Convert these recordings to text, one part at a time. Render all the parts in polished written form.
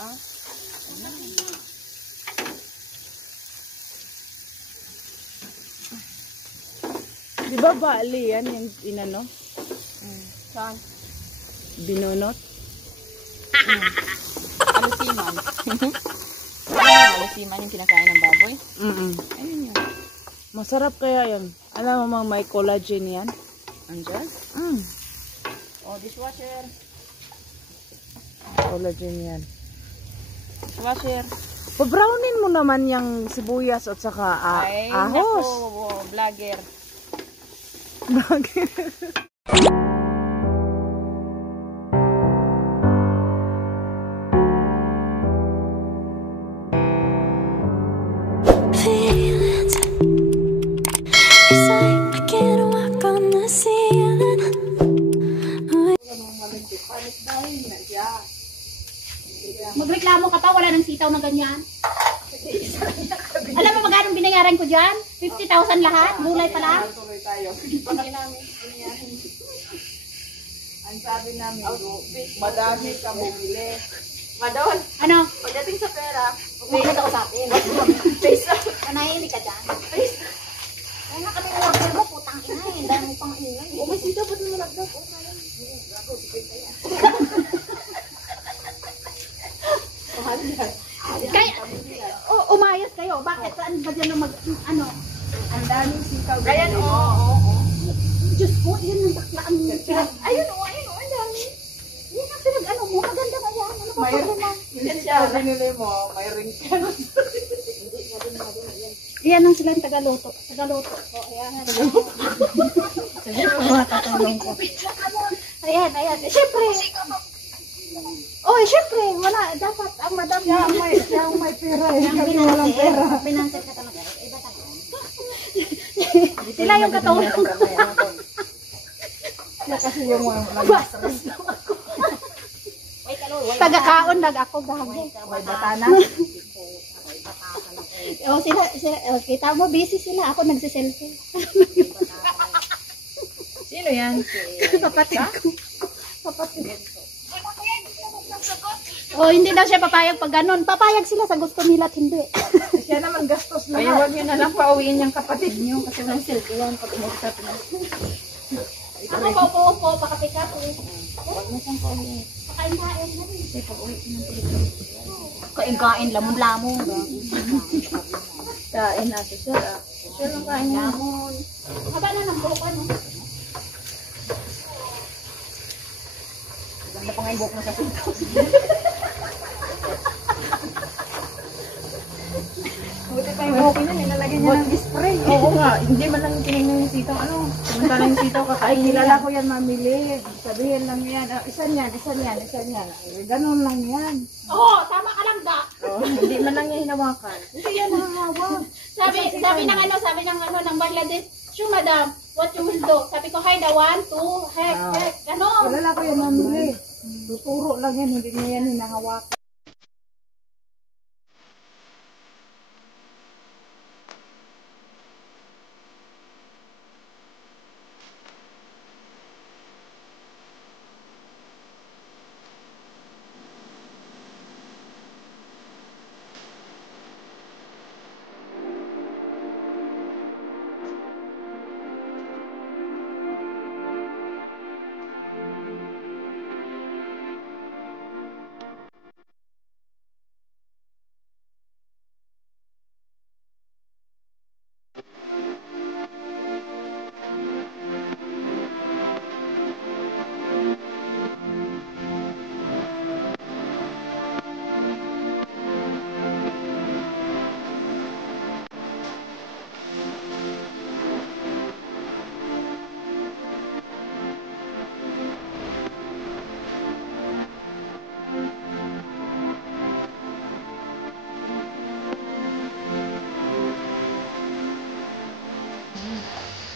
Ah? Di ba bali yan yung inano? Saan? Binunot? Alusiman. Alusiman yung kinakain ng baboy? Ayun yun. Masarap kaya yun. Alam mo may collagen yan? Andyan? Oh, dishwasher. Collagen yan. Dishwasher. Pa-brownin mo naman yung sibuyas at saka Ay, ahos. Nako, vlogger. Bakit? Magreklamo ka pa, wala nang sitaw na ganyan. Alam mo magkano binayaran ko dyan? 50,000 lahat, gulay pa lang. Tuloy tayo. Bakit namin binayaran? Ang sabi namin, madami ka bumili. Madon, Ano? pagdating sa pera, Umagot ako sa atin. face lang. Kanayin ka dyan. Kaya nga kami order mo, putang ina eh. Dahil mo pang ingay. May sitaw, ba't mo nalagdag? O, sayang. Gago, sige kaya. Mahal yan. Kaya, umayos kayo. Bakit? Saan ba dyan mag, ano? Ang daming sitaw. Kaya, oo. Diyos ko, yun ang daklaan. Ayun o, ang dami. Yan ang pinag-ano mo. Maganda ba yan? Ano ba problema? Yan siya, binili mo, may ring ka. Yan ang silang tagaluto. Tagaluto. O, ayan. Matatulong ko. Ayan. Siyempre. Oh, siyempre. Wala. Dapat ang madam. Siya ang may pera. Kami walang pera. Pinansin ka talaga. Iba talaga. Sila yung katulong. Siya kasi yung Bastos daw ako. Taga-kaon lang ako. Gagi. may batana. Oh, sila, kita mo, busy sila. Ako nagsiselfie. Sino yan? Kapatid ko. Kapatid. Oh, hindi daw siya papayag pag ganun. Papayag sila sa gusto nila at hindi. Siya naman gastos lahat. Kaya huwag nyo na lang pauwiin yung kapatid nyo. Kasi walang selfie yan pag umusap na. Ako paupo, pakapi-kapi. Huwag mo siyang pauwiin. Pakain-kain. Kasi pag uwi ng Pilipinas. Kain-kain, lamon-lamon. Kain na si Sir. Sir ang kain niya. Lamon. Haba na ng buhok, ano? Ganda pa nga yung buhok mo sa sitaw. Buti pa yung buhok niya, nilalagyan niya ng spray. Oo nga, hindi man lang tinignan yung sitaw. Ano? Samantala yung sitaw kakain. Ay, kilala ko yan, mamili. Sabihin lang yan. Isan yan. Ganun lang yan. Oo, tama ka lang da. Hindi man lang niya hinawakan. Hindi yan nakahawak. Sabi ng Bangladesh, "Sure, madam, what you will do?" Sabi ko, "Hi, the 1, 2, heck. Ganon. Kilala ko yan, mamili. Tuturo lang yan, hindi niya yan hinahawakan.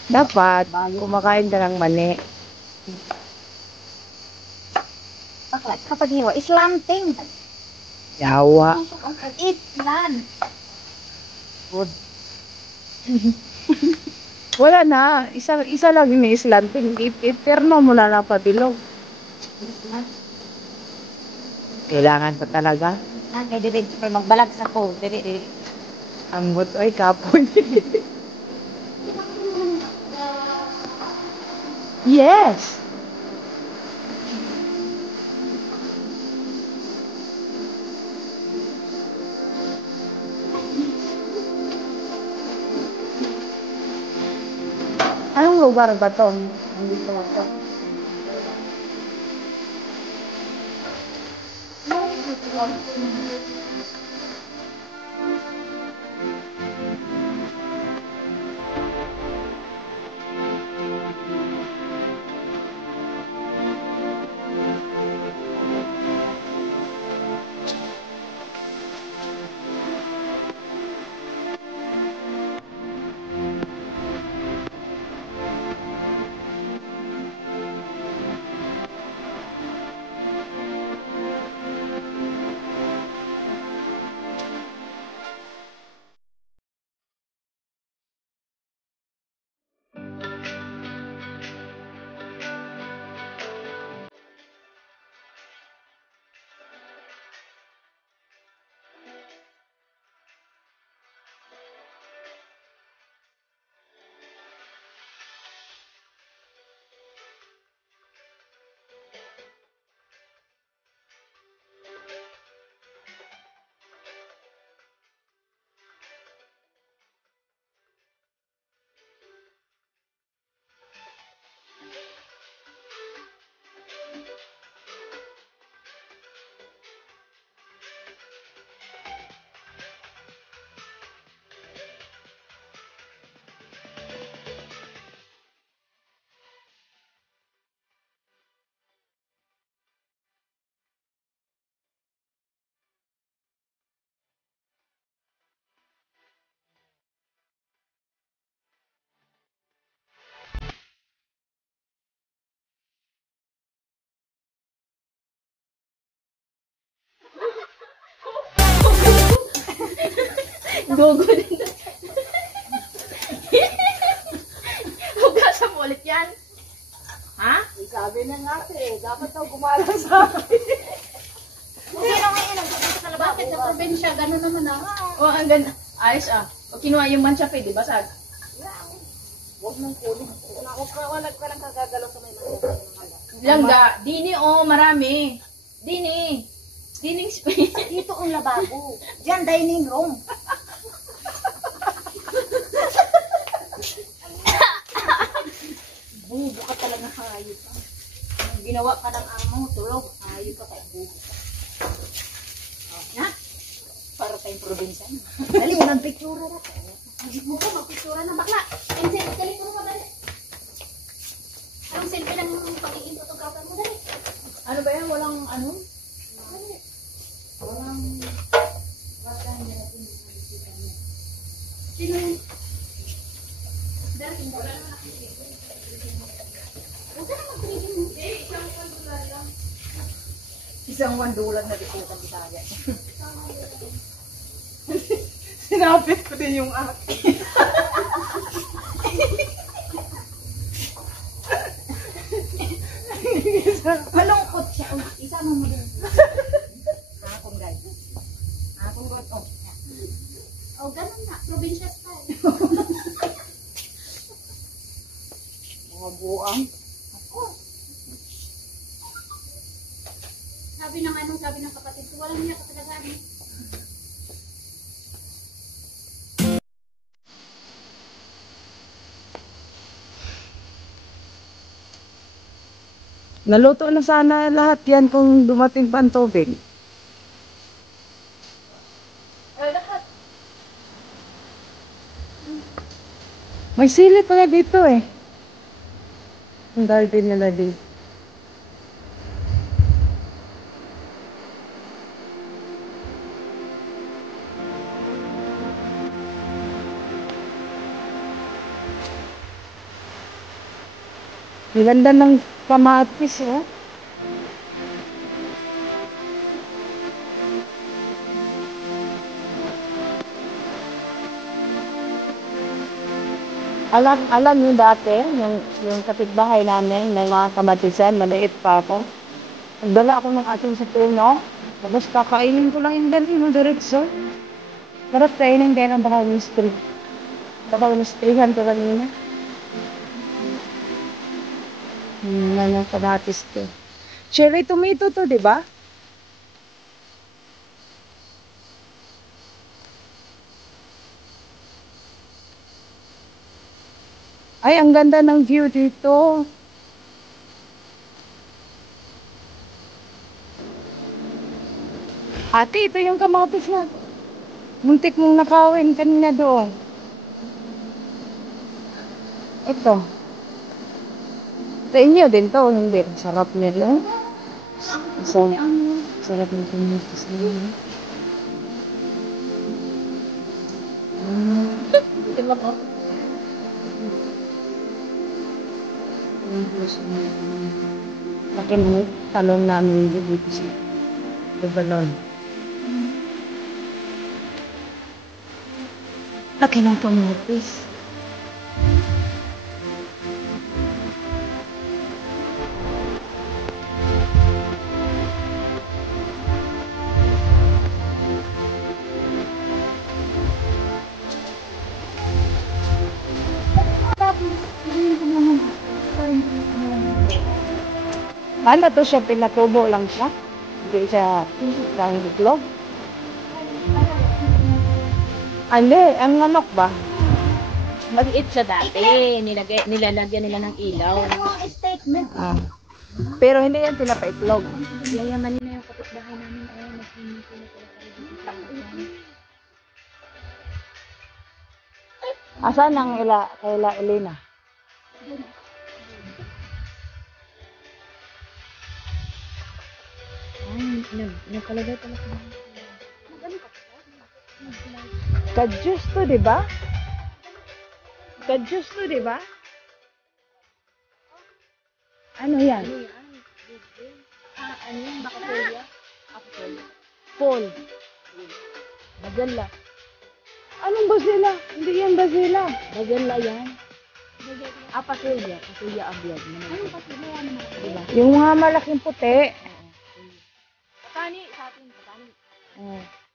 Dapat, kumakain ka ng mani. Bakit? Kapag hiwa, islanting. Yawa. Itlan. Good. Wala na. Isa lang ni slanting. Iterno mo na lang pabilog. Kailangan pa talaga. Kay diri magbalag sa ko. Diri. Ang butoy kapoy. Yes! Anong lugar ba to? Andito ba to? Gogo din. Hugasan mo ulit yan. Ha? Sabi na nga dapat daw gumala sa akin. Sino ngayon nagpunta sa lababo? Bakit sa probinsya? Gano'n naman ah. Oh, ang ganda. Ayos ah. Pag kinuha yung mancha pwede basag. Huwag mong kunin. Wala ka lang kagagalaw sa may mga. Langga. Dini oh, marami. Dini. Dining space. Dito ang lababo. Diyan, dining room. Bubo ka talaga, hayop ka. Ginawa ka ng amo, tulog. Hayop ka kay bubo ka. Oh, na? Para tayong probinsya. Dali, magpictura na. Mo ko, magpictura na bakla. Pencil, dali ko mo dali. Anong selfie ng pag-iing photographer mo dali? Ano ba yan? Walang ano? Sino yun? Dali, wala naman ako. Huwag ka na mag-3D mo. Isang wandulan na dito sa Bisaya. Sinapit ko din yung akin. Malungkot siya. Oh, isama mo din. Akong guys. Akong god. Oh, yan. Oh, ganun na. Probinsya style. Mga buang. Sabi ng kapatid ko, walang niya katalagaan. Naluto na sana lahat yan kung dumating pa ang tubig. May sili pala dito eh. Ang garden nila dito. Ang ganda ng kamatis eh. Alam niyo dati, yung kapitbahay namin, ng mga kamatisan, maliit pa ako. Nagdala ako ng ating sa puno. Tapos kakainin ko lang yung dalhin, diretso. Sarap kainin din ang baka mystery. Baka mysteryhan ko kanina. Ano pa datis to. Cherry tomato to, di ba? Ay, ang ganda ng view dito. Ate, ito yung kamatis na. Muntik mong nakawin kanina doon. Ito. Sa inyo din to, hindi. Sarap nila. Sarap ng kamatis nila. Laki mo, talong namin dito sa Lebanon. Laki ng kamatis. Ano to siya, pinatubo lang siya? Hindi siya lang itlog? Hindi, ang manok ba? Maliit siya dati. Nilalagyan nila ng ilaw. Statement. Ah. Pero hindi yan pinapaitlog. Yayaman nila yung kapitbahay namin. Ay, nagsimulan ko na Asan ang kaila Elena? Nagkalagay pala ko. Kadyus to, di ba? Kadyus to, di ba? Ano yan? Ano yung bakapolya? Paul. Bagala. Anong basila? Hindi yan basila. Bagala yan. Pasulya. Pasulya abyad. Ano pasulya naman? Diba? Yung mga malaking puti. Patani sa atin. Patani. Oh.